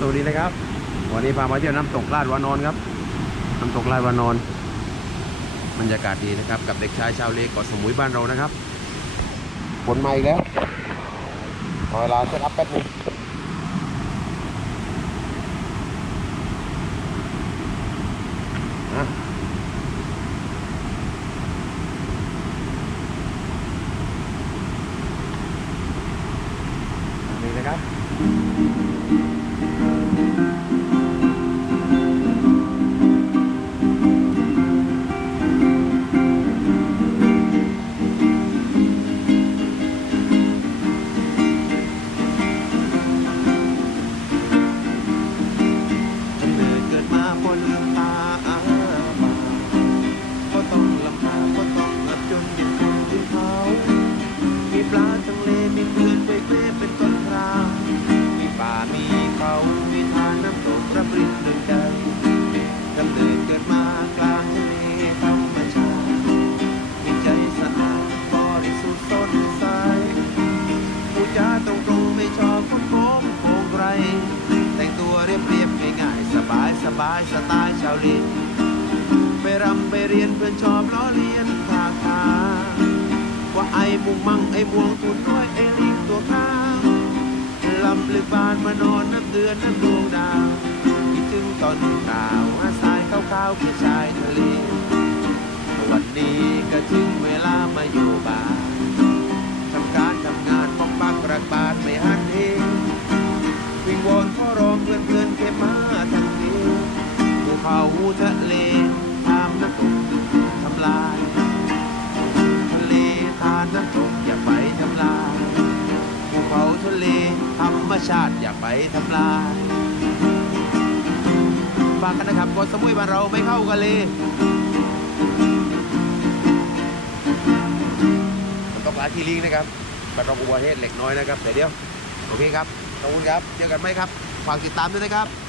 สวัสดีเลยครับวันนี้พามาเที่ยวน้ำตกลาดวานอนครับน้ำตกลาดวานอนบรรยากาศดีนะครับกับเด็กชายชาวเลเกาะสมุยบ้านเรานะครับฝนมาอีกแล้วขอเวลาเซตอัพแป๊บนึงนี่นะครับสบายสไตล์ชาวเลไปรำไปเรียนเพื่อนชอบล้อเลียนทางทางว่าไอ้มุงมั่งไอ้ม่วงตุนด้วยไอ้ลิงตัวข้าวลำลึกบานมานอนน้ำเดือนน้ำดวงดาวคิดถึงตอนหนาวอาสายขาวๆเพียชายทะเลวันนี้ก็ถึงเวลามาอยู่บ้านทำการทำงานป้องปักรักบานไม่หันเองวิงวอนขอร้องเพื่อนเก็บมาทั้งทีภูเขาทะเลทามน้ำตกทำลายทะเลทานน้ำตกอย่าไปทำลายภูเขาทะเลธรรมชาติอย่าไปทำลายฝากกันนะครับเกาะสมุยบ้านเราไม่เข้ากันเลยมันต้องหลายที่ลิงนะครับบ้านเราอุบัติเหตุเล็กน้อยนะครับแต่เดียวโอเคครับขอบคุณครับเจอกันไหมครับฝากติดตามด้วยนะครับ